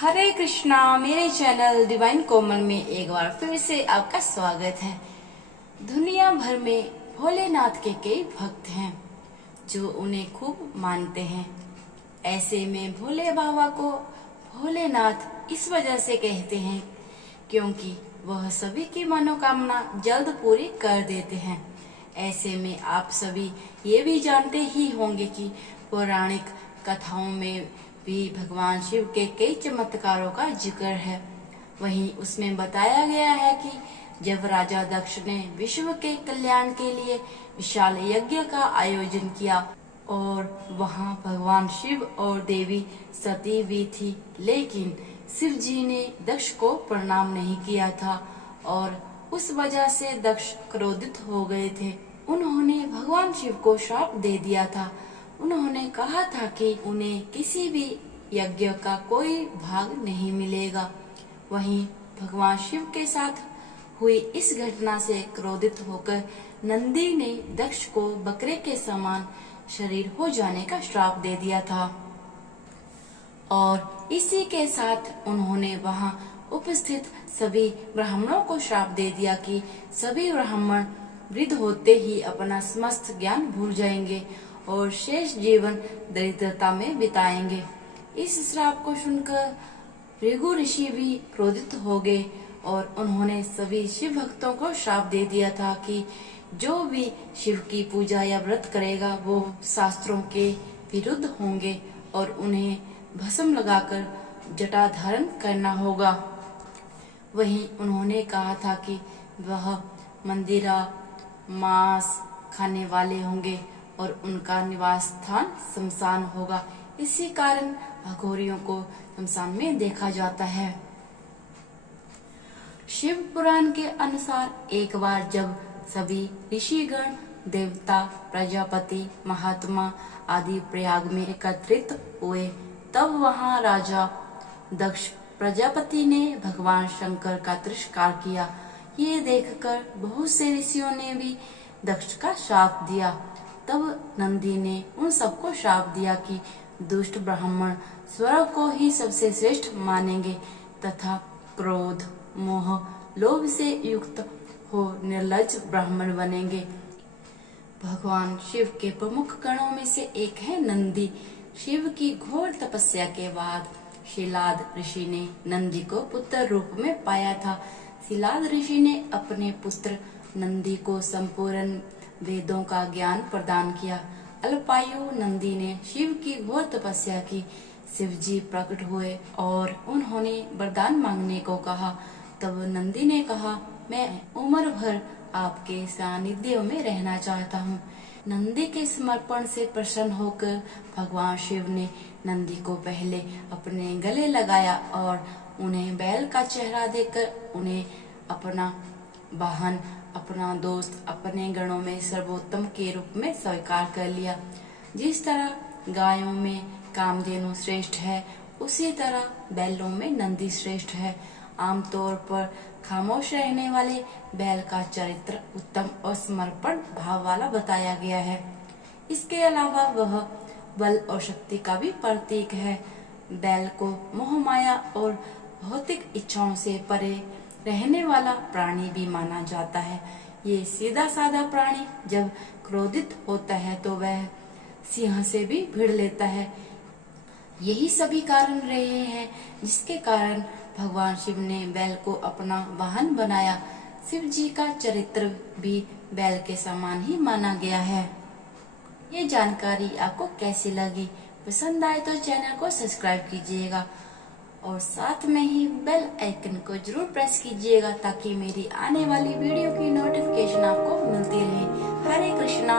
हरे कृष्णा। मेरे channel divine कोमल में एक बार फिर से आपका स्वागत है। दुनिया भर में भोलेनाथ के कई भक्त हैं जो उन्हें खूब मानते हैं। ऐसे में भोले बाबा को भोलेनाथ इस वजह से कहते हैं क्योंकि वह सभी की मनोकामना जल्द पूरी कर देते हैं। ऐसे में आप सभी ये भी जानते ही होंगे कि पौराणिक कथाओं में भी भगवान शिव के कई चमत्कारों का जिक्र है। वहीं उसमें बताया गया है कि जब राजा दक्ष ने विश्व के कल्याण के लिए विशाल यज्ञ का आयोजन किया और वहां भगवान शिव और देवी सती भी थी, लेकिन शिव जी ने दक्ष को प्रणाम नहीं किया था और उस वजह से दक्ष क्रोधित हो गए थे। उन्होंने भगवान शिव को श्राप दे दिया था। उन्होंने कहा था कि उन्हें किसी भी यज्ञ का कोई भाग नहीं मिलेगा। वहीं भगवान शिव के साथ हुई इस घटना से क्रोधित होकर नंदी ने दक्ष को बकरे के समान शरीर हो जाने का श्राप दे दिया था और इसी के साथ उन्होंने वहां उपस्थित सभी ब्राह्मणों को श्राप दे दिया कि सभी ब्राह्मण वृद्ध होते ही अपना समस्त ज्ञान भूल जाएंगे और शेष जीवन दरिद्रता में बिताएंगे। इस श्राप को सुनकर भृगु ऋषि भी क्रोधित हो गए और उन्होंने सभी शिव भक्तों को श्राप दे दिया था कि जो भी शिव की पूजा या व्रत करेगा वो शास्त्रों के विरुद्ध होंगे और उन्हें भस्म लगाकर जटा धारण करना होगा। वहीं उन्होंने कहा था कि वह मंदिरा मांस खाने वाले होंगे और उनका निवास स्थान शमशान होगा। इसी कारण अघोरियों को शमशान में देखा जाता है। शिव पुराण के अनुसार एक बार जब सभी ऋषिगण देवता प्रजापति महात्मा आदि प्रयाग में एकत्रित हुए, तब वहां राजा दक्ष प्रजापति ने भगवान शंकर का तिरस्कार किया। ये देखकर बहुत से ऋषियों ने भी दक्ष का श्राप दिया। तब नंदी ने उन सबको श्राप दिया कि दुष्ट ब्राह्मण स्वर्ग को ही सबसे श्रेष्ठ मानेंगे तथा क्रोध मोह लोभ से युक्त हो निर्लज्ज ब्राह्मण बनेंगे। भगवान शिव के प्रमुख गणों में से एक है नंदी। शिव की घोर तपस्या के बाद शिलाद ऋषि ने नंदी को पुत्र रूप में पाया था। शिलाद ऋषि ने अपने पुत्र नंदी को संपूर्ण वेदों का ज्ञान प्रदान किया। अल्पायु नंदी ने शिव की घोर तपस्या की। शिव जी प्रकट हुए और उन्होंने वरदान मांगने को कहा। तब नंदी ने कहा, मैं उम्र भर आपके सानिध्य में रहना चाहता हूँ। नंदी के समर्पण से प्रसन्न होकर भगवान शिव ने नंदी को पहले अपने गले लगाया और उन्हें बैल का चेहरा देकर उन्हें अपना वाहन, अपना दोस्त, अपने गणों में सर्वोत्तम के रूप में स्वीकार कर लिया। जिस तरह गायों में कामधेनु श्रेष्ठ है, उसी तरह बैलों में नंदी श्रेष्ठ है। आमतौर पर खामोश रहने वाले बैल का चरित्र उत्तम और समर्पण भाव वाला बताया गया है। इसके अलावा वह बल और शक्ति का भी प्रतीक है। बैल को मोह माया और भौतिक इच्छाओं से परे रहने वाला प्राणी भी माना जाता है। ये सीधा साधा प्राणी जब क्रोधित होता है तो वह सिंह से भी भिड़ लेता है। यही सभी कारण रहे हैं जिसके कारण भगवान शिव ने बैल को अपना वाहन बनाया। शिव जी का चरित्र भी बैल के समान ही माना गया है। ये जानकारी आपको कैसी लगी? पसंद आए तो चैनल को सब्सक्राइब कीजिएगा और साथ में ही बेल आइकन को जरूर प्रेस कीजिएगा ताकि मेरी आने वाली वीडियो की नोटिफिकेशन आपको मिलती रहे। हरे कृष्णा।